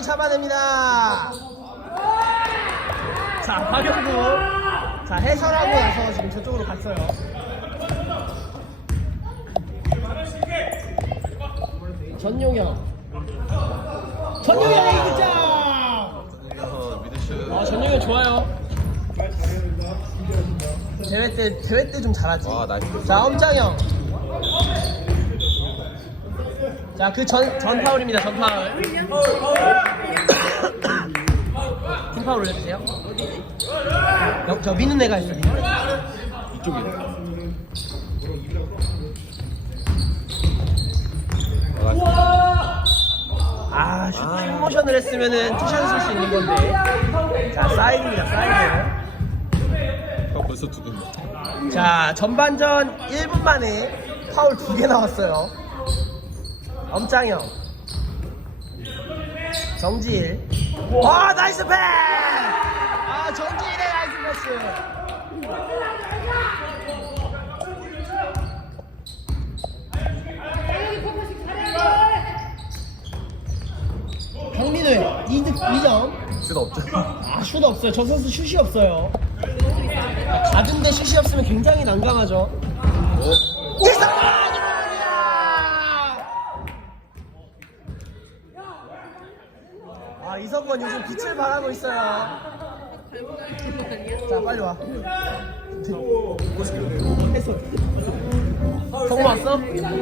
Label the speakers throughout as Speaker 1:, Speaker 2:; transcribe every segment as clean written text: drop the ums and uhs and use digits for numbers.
Speaker 1: 잡아냅니다. 자, 박영구. 자, 해설하고 나서 지금 저쪽으로 갔어요. 전용형. 전용형의 득점! 전용형 좋아요. 대회 때 좀 잘하지.
Speaker 2: 아, 나이스.
Speaker 1: 자, 엄장형. 자, 그 전 파울입니다. 전 파울. 팀 파울 올려주세요. 저 미는 애가 있어.
Speaker 2: 이쪽에.
Speaker 1: 아, 슈팅 모션을 했으면은 투샷을 쓸 수 있는 건데. 자, 사이드입니다. 사이드.
Speaker 2: 형 벌써 두근.
Speaker 1: 자, 전반전 1분 만에 파울 2개 나왔어요. 엄짱형. 정지일. 와, 나이스 패스! 아, 정지일의 나이스 패스. 강민우의 2점.
Speaker 2: 슛 없죠?
Speaker 1: 아, 슛 없어요. 저 선수 슛이 없어요. 가든데 슛이 없으면 굉장히 난감하죠. 이상한! 아, 이성권 요즘 빛을 발하고 있어요. 자, 빨리 와. 했어. 성공 왔어?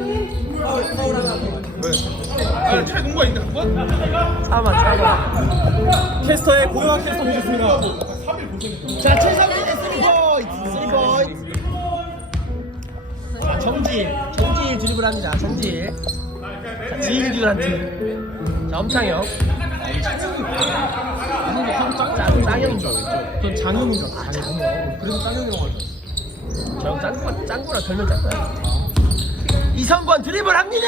Speaker 2: 아, 차에 농구가 있는데 그건?
Speaker 1: 참아.
Speaker 2: 캐스터의 고요한 캐스터 모셨습니다.
Speaker 1: 자, 최상민의 3포인트. 자, 정지일 드리블 합니다. 정지일. 자, 지일듀란트. 자, 엄창영. 짱형인 줄 알았죠.
Speaker 2: 전 장현인 줄 알았어요.
Speaker 1: 장형.
Speaker 2: 그래서 짱현이라고 하죠.
Speaker 1: 저 짱구라 별명 짱구야. 이성권 드리블 합니다.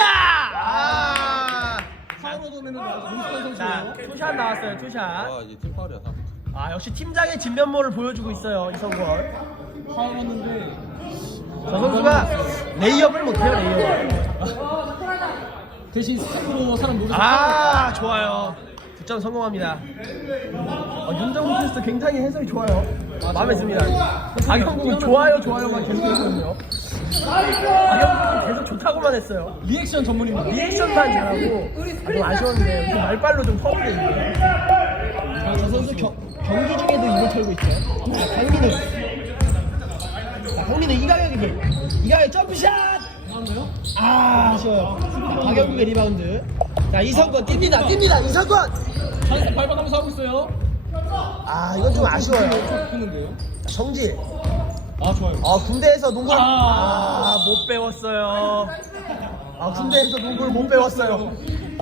Speaker 2: 파울 얻어내는 문수환
Speaker 1: 자,
Speaker 2: 선수예요.
Speaker 1: 투샷 나왔어요. 투샷.
Speaker 2: 아, 이제 팀 파울이야 다.
Speaker 1: 아, 역시 팀장의 진면모를 보여주고 있어요. 이성권.
Speaker 2: 파울 얻는데
Speaker 1: 저 선수가 레이업을 못해요. 레이업.
Speaker 2: 대신 스텝으로 사람 노리서.
Speaker 1: 아, 좋아요. 득점 성공합니다. 윤정훈 캐스터 굉장히 해설이 좋아요. 마음에 듭니다. 박영국은 좋아요만 계속 했거든요. 박영국은 계속 좋다고만 했어요.
Speaker 2: 리액션 전문입니다.
Speaker 1: 리액션만 잘하고 좀 아쉬웠는데 요즘 말빨로 좀 퍼블이 있는데. 저 선수 경기 중에도 입을 털고 있죠. 자, 강민우. 자, 강민우 이가혁 점프샷! 아, 아쉬워요. 박영국의 리바운드. 자, 이성권 뜁니다. 이성권!
Speaker 2: 자기가 밟아가면서 하고 있어요.
Speaker 1: 아, 이건 좀 아쉬워요.
Speaker 2: 했는데요.
Speaker 1: 정지.
Speaker 2: 아, 좋아요.
Speaker 1: 군대에서 농구를 못 배웠어요. 군대에서 농구를 못 배웠어요.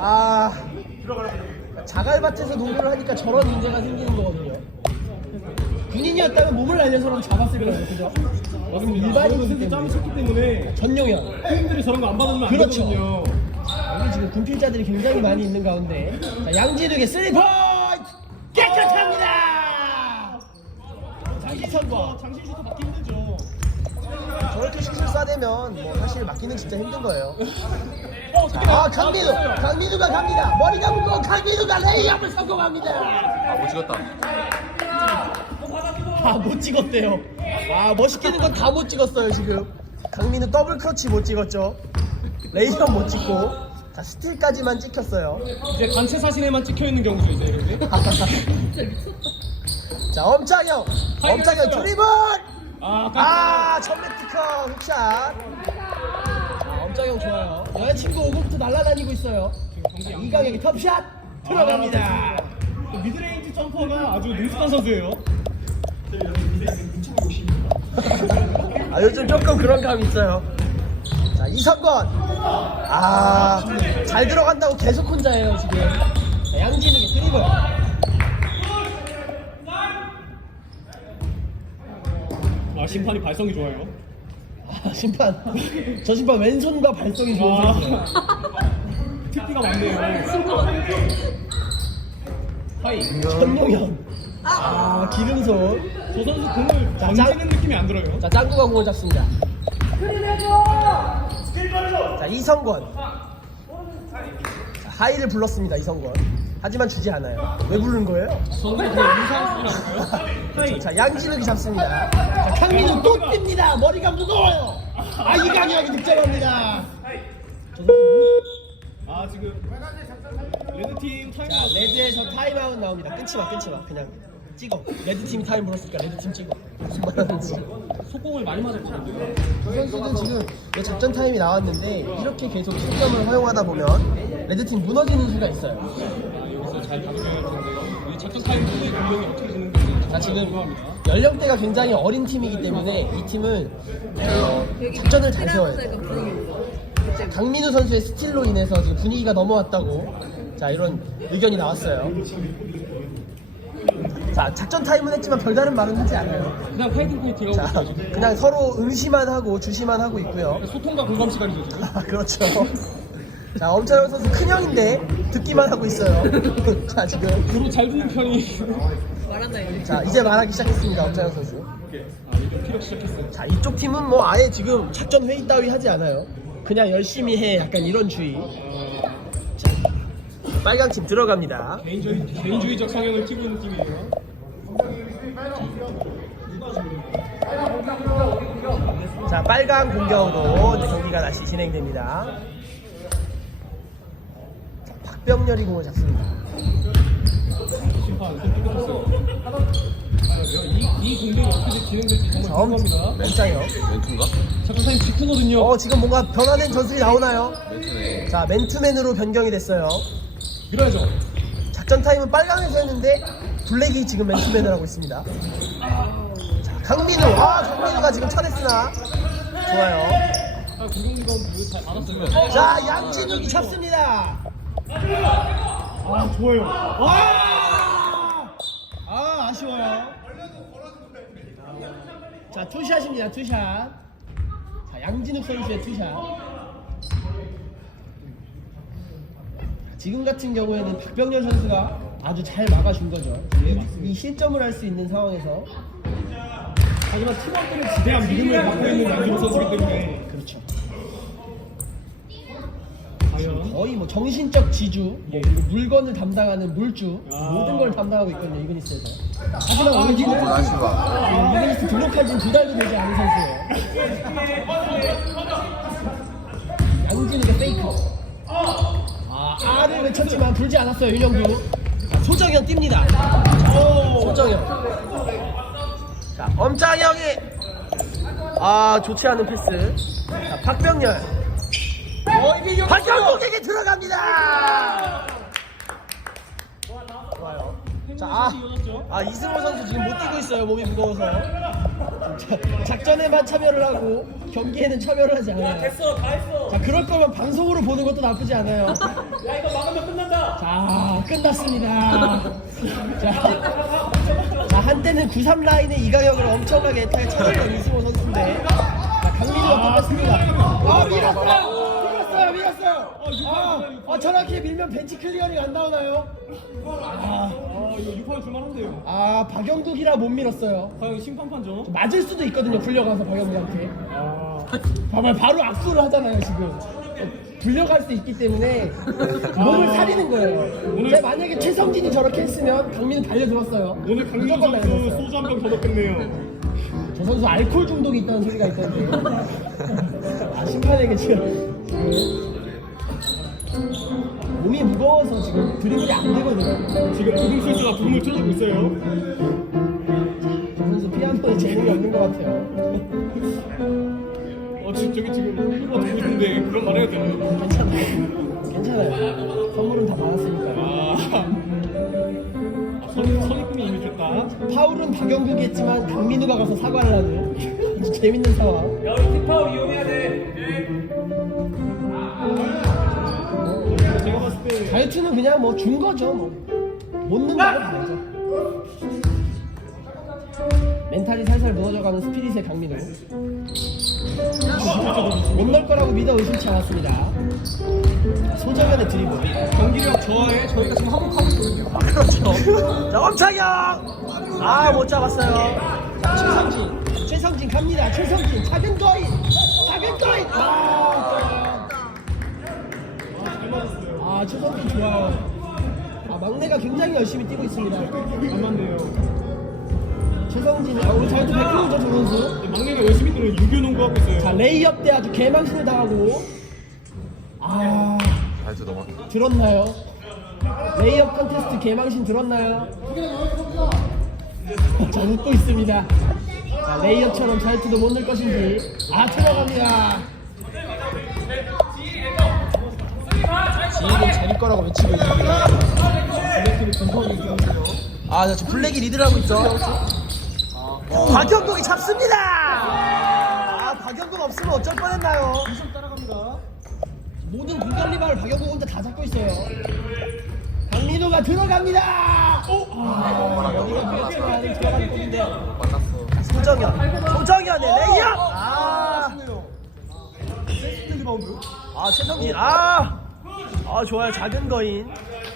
Speaker 1: 자갈밭에서 농구를 하니까 저런 문제가 생기는 거거든요. 군인이었다면 몸을 날려서라도 잡았을 거예요, 그죠?
Speaker 2: 맞습니다.
Speaker 1: 일반인이기 때문에.
Speaker 2: 짬이 쳤기 때문에
Speaker 1: 전용현.
Speaker 2: 팀들이 저런 거 안 받아주면 안
Speaker 1: 그렇죠.
Speaker 2: 되거든요.
Speaker 1: 여기 지금 군필자들이 굉장히 많이 있는 가운데, 자, 양진욱의 3포인트 깨끗합니다. 자, 이성권.
Speaker 2: 장신 슈터 받기 힘들죠.
Speaker 1: 저렇게 슛을 쏴대면 뭐 사실 맞기는 진짜 힘든 거예요. 자, 강민우가 갑니다. 머리가 무거운 강민우가 레이업을 성공합니다.
Speaker 2: 아, 못 찍었다.
Speaker 1: 못 찍었대요. 멋있게는 건 다 못 찍었어요 지금. 강민우 더블 크러치 못 찍었죠. 레이업 못 찍고, 자, 스틸까지만 찍혔어요.
Speaker 2: 이제 단체 사진에만 찍혀 있는 경우죠, 이제 이런데.
Speaker 1: 자, 엄창영 드리블. 전매티커 훅샷. 자, 엄창영 좋아요. 여자친구 오고부터 날아다니고 있어요. 자, 이강혁이 톱샷 들어갑니다.
Speaker 2: 미드레인지 점퍼가 아주 능숙한 선수예요.
Speaker 1: 요즘 조금 그런 감이 있어요. 자, 이성권. 잘 들어간다고 계속 혼자예요 지금. 자, 양진욱이 드리블.
Speaker 2: 심판이 발성이 좋아요.
Speaker 1: 저 심판 왼손과 발성이 좋은 선수예요.
Speaker 2: 특기가 많네요. 하이.
Speaker 1: 전용현. 기름손.
Speaker 2: 저 선수 공을
Speaker 1: 자,
Speaker 2: 던지는 느낌이 안 들어요.
Speaker 1: 자, 짱구가 공을 잡습니다. 자, 이성권. 자, 하이를 불렀습니다. 이성권. 하지만 주지 않아요. 왜 부르는 거예요?
Speaker 2: 저는 그냥 인상이라고요.
Speaker 1: 자, 양진욱이 잡습니다. 자, 강민우 또 뜁니다. 머리가 무거워요. 아, 이강혁이 득점합니다.
Speaker 2: 아 지금 레드팀 타임.
Speaker 1: 자, 레드에서 타임아웃 나옵니다. 끊지 마. 그냥 찍어. 레드팀이 타임 불었으니까 레드팀 찍어. 무슨 말하는지.
Speaker 2: 속공을 많이 맞았죠.
Speaker 1: 두 선수는 지금 이 작전 타임이 나왔는데 이렇게 계속 실점을 허용하다 보면 레드팀 무너지는 수가 있어요.
Speaker 2: 여기서 잘 가져가야 되는데 이 작전 타임 후에 공격이 어떻게 되는 건지.
Speaker 1: 자, 지금 연령대가 굉장히 어린 팀이기 때문에 이 팀은 작전을 잘 세워야 돼요. 강민우 선수의 스틸로 인해서 지금 분위기가 넘어왔다고 자 이런 의견이 나왔어요. 자, 작전 타임은 했지만 별다른 말은 하지 않아요.
Speaker 2: 그냥 파이팅 포인트가
Speaker 1: 자, 그냥 서로 응시만 하고 주시만 하고 있고요.
Speaker 2: 소통과 공감 시간이죠 지금.
Speaker 1: 아, 그렇죠. 자, 엄차영 선수 큰 형인데 듣기만 하고 있어요. 자, 지금
Speaker 2: 주로 잘 듣는 편이.
Speaker 3: 말한다 이제.
Speaker 1: 자, 이제 말하기 시작했습니다. 엄차영 선수.
Speaker 2: 이제 피력 시작했어요.
Speaker 1: 자, 이쪽 팀은 뭐 아예 지금 작전 회의 따위 하지 않아요. 그냥 열심히 해. 약간 이런 주의. 자, 빨강 팀 들어갑니다.
Speaker 2: 개인주의적 성향을 띠고 있는 팀이에요.
Speaker 1: 자, 빨강 공격으로 이제 경기가 다시 진행됩니다. 자, 박병렬이 공을 잡습니다.
Speaker 2: 심판 좀 삐끗했어요. 이 공격이 어떻게 진행될지 정말 궁금합니다.
Speaker 1: 멘트요.
Speaker 4: 멘트인가?
Speaker 2: 작전 타임 직후거든요.
Speaker 1: 지금 뭔가 변화된 전술이 나오나요?
Speaker 4: 멘트네.
Speaker 1: 자, 맨투맨으로 변경이 됐어요.
Speaker 2: 밀어야죠.
Speaker 1: 작전 타임은 빨강에서 했는데 블랙이 지금 맨투맨을 하고 있습니다. 자, 강민우. 강민우가 지금 쳐냈으나 좋아요.
Speaker 2: 공격리가 잘 받았어요.
Speaker 1: 자, 양진욱이 잡습니다.
Speaker 2: 좋아요.
Speaker 1: 아쉬워요. 자, 투샷입니다. 투샷. 자, 양진욱 선수의 투샷. 지금 같은 경우에는 박병렬 선수가 아주 잘 막아준 거죠. 이 실점을 할 수 있는 상황에서.
Speaker 2: 하지만 팀원들의 지대한 믿음을 갖고 있는 양준호 선수이기 때문에.
Speaker 1: 그렇죠.
Speaker 2: 과연
Speaker 1: 거의 뭐 정신적 지주, 그리고 물건을 담당하는 물주, 모든 걸 담당하고 있거든요. 이그니스에서. 하지만 오기는 이그니스 등록한 지는 2달도 되지 않은 선수예요. 양진욱의 페이크. R을 외쳤지만 불지 않았어요. 윤영규. 소정현 뜁니다. 소정현. 자, 엄창영이 좋지 않은 패스. 자, 박병렬. 박경국에게 들어갑니다. 좋아요. 자, 이승호 선수 지금 못 뛰고 있어요. 몸이 무거워서. 작전에만 참여를 하고 경기에는 참여를 하지 않아요.
Speaker 2: 됐어, 다 했어.
Speaker 1: 자, 그럴 거면 방송으로 보는 것도 나쁘지 않아요.
Speaker 2: 야, 이거 막으면 끝난다.
Speaker 1: 자, 끝났습니다. 자, 한때는 93 라인의 이강혁을 엄청나게 애타게 찾았던 이승호 선수인데, 자, 강민우가 끝났습니다. 밀었어요. 저렇게 밀면 벤치 클리어링 안 나오나요?
Speaker 2: 이거 6판 줄만한데요.
Speaker 1: 박영국이라 못 밀었어요.
Speaker 2: 과연 심판판죠?
Speaker 1: 맞을 수도 있거든요. 불려가서 박영국한테. 봐봐요, 바로 악수를 하잖아요. 지금 불려갈 수 있기 때문에 몸을 사리는 거예요. 근데 만약에 최성진이 저렇게 했으면 강민은 달려들었어요.
Speaker 2: 오늘 강민호
Speaker 1: 무조건
Speaker 2: 선수
Speaker 1: 달려들었어요.
Speaker 2: 소주 한 병 더 넣겠네요.
Speaker 1: 저 선수 알코올 중독이 있다는 소리가 있던데. 심판에게 지금 몸이 무거워서 지금 드리블이 안 되거든요.
Speaker 2: 지금 두금 선수가 두금을 틀어주고 있어요.
Speaker 1: 저 선수 피아노에 재능이 없는 것 같아요.
Speaker 2: 지금 흘러들고 있는데 그런 말 해야 되나요?
Speaker 1: 괜찮아요. 선물은 다 받았으니까.
Speaker 2: 선입금이 이미 됐다.
Speaker 1: 파울은 박영국이 했지만 강민우가 가서 사과를 하는 아주 재밌는 상황.
Speaker 2: 야, 우리 뒷파울 이용해야 돼. 제가 봤을 때
Speaker 1: 자유투는 그냥 뭐 준 거죠. 못 넣는다고 봐야죠. 멘탈이 살살 무너져가는 스피릿의 강민우. 못 넣을 거라고 믿어 의심치 않았습니다. 소정현의 드리블.
Speaker 2: 경기력 저하에 저희가 지금 한복하고 있거든요.
Speaker 1: 그렇죠. 자, 엄창영! 못 잡았어요. 자, 최성진 갑니다. 최성진 작은 거인! 최성진 좋아요. 막내가 굉장히 열심히 뛰고 있습니다.
Speaker 2: 안 맞네요.
Speaker 1: 최성진, 우리 자유투 100%죠, 저 선수.
Speaker 2: 막내가 열심히 뛰는 유교 농구하고 있어요.
Speaker 1: 자, 레이업 때 아주 개망신을 당하고.
Speaker 3: 잘도 넘어갔다.
Speaker 1: 들었나요? 레이업 컨테스트 개망신 들었나요? 자, 웃고 있습니다. 자, 레이업처럼 자유투도 못 넣을 것인지. 들어갑니다. 지인은 자기 거라고 외치고 있습니다.
Speaker 2: 블랙팀을 근처에 있어요.
Speaker 1: 자, 지금 블랙이 리드를 하고 있죠. 박영동이 잡습니다. 박영동 없으면 어쩔 뻔했나요?
Speaker 2: 계속 따라갑니다.
Speaker 1: 모든 공간 리바를 박영동 혼자 다 잡고 있어요. 강민호가 들어갑니다. 여기가 그렇지만 안에 들어가는 공인데. 소정현의 레이업.
Speaker 2: 세스트 리바운드.
Speaker 1: 최성진. 좋아요. 작은 거인.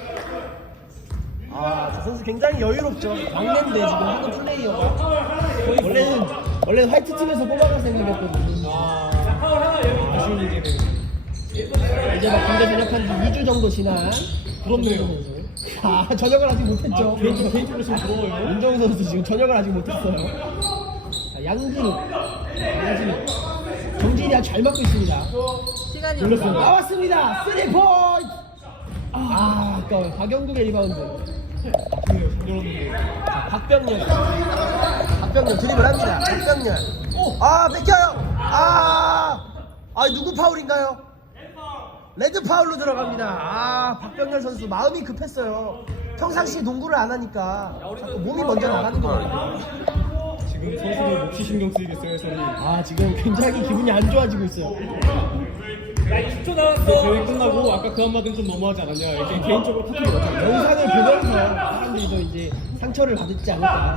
Speaker 1: 저 선수 굉장히 여유롭죠. 막내인데 지금 하는 플레이어가. 원래는 화이트 팀에서 뽑아갈 생각이었거든요.
Speaker 2: 아쉬운 일이네요.
Speaker 1: 이제 막 군대 전역한 지 2주 정도 지난
Speaker 2: 부럽네요.
Speaker 1: 전역을 아직 못했죠.
Speaker 2: 개인적으로 좀 부러워요.
Speaker 1: 윤정우 선수 지금 전역을 아직 못했어요. 양진우, 정진이 아주 잘 맞고 있습니다.
Speaker 4: 시간이
Speaker 2: 놀랐어요.
Speaker 4: 없어.
Speaker 1: 나왔습니다. 3포인트. 아까워요. 박영국의 리바운드.
Speaker 2: 열었는데.
Speaker 1: 박병렬 드리블 합니다. 박병렬. 뺏겨요. 누구 파울인가요? 레드 파울로 들어갑니다. 박병렬 선수 마음이 급했어요. 평상시에 농구를 안 하니까 자꾸 몸이 먼저 나가는 거예요.
Speaker 2: 지금 선수들 몹시 신경 쓰이겠어요, 해설이.
Speaker 1: 지금 굉장히 기분이 안 좋아지고 있어요.
Speaker 2: 대회 끝나고 아까 그 한마디는 좀 너무하지 않았냐. 이렇게 개인적으로 파티를 넣었잖아요.
Speaker 1: 영상을 보면서 사람들이 이제 상처를 받지 않을까.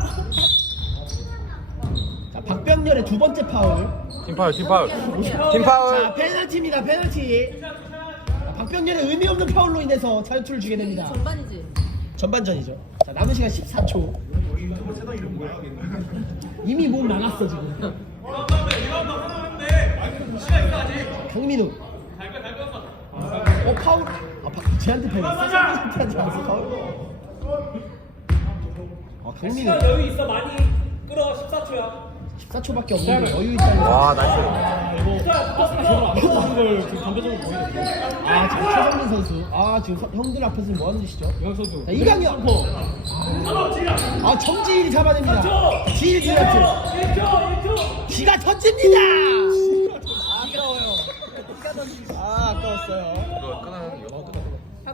Speaker 1: 자, 박병렬의 두 번째 파울.
Speaker 3: 팀파울.
Speaker 1: 자, 페널티입니다. 페널티. 박병렬의 의미 없는 파울로 인해서 자유투를 주게 됩니다.
Speaker 4: 전반이지.
Speaker 1: 전반전이죠. 자, 남은 시간 14초. 이미 몸 나갔어 지금. 강민우. 파울. 쟤한테 패했어. 쟤한테 하지 않았어 파울. 강민우.
Speaker 5: 여유 있어. 많이 끌어. 14초야.
Speaker 1: 14초밖에 없는데 여유 있다는.
Speaker 3: 와, 나이스.
Speaker 2: 저걸 안 보는 걸 지금 전체적으로 보이는데.
Speaker 1: 지금 최성민 선수. 지금 형들 앞에서 뭐 하는 짓이죠?
Speaker 2: 이강 선수.
Speaker 1: 자, 이강현. 정지일이 잡아냅니다. 지일 디어트. 기가 터집니다. 아까워요. 아까웠어요.
Speaker 3: 이거 끊어요.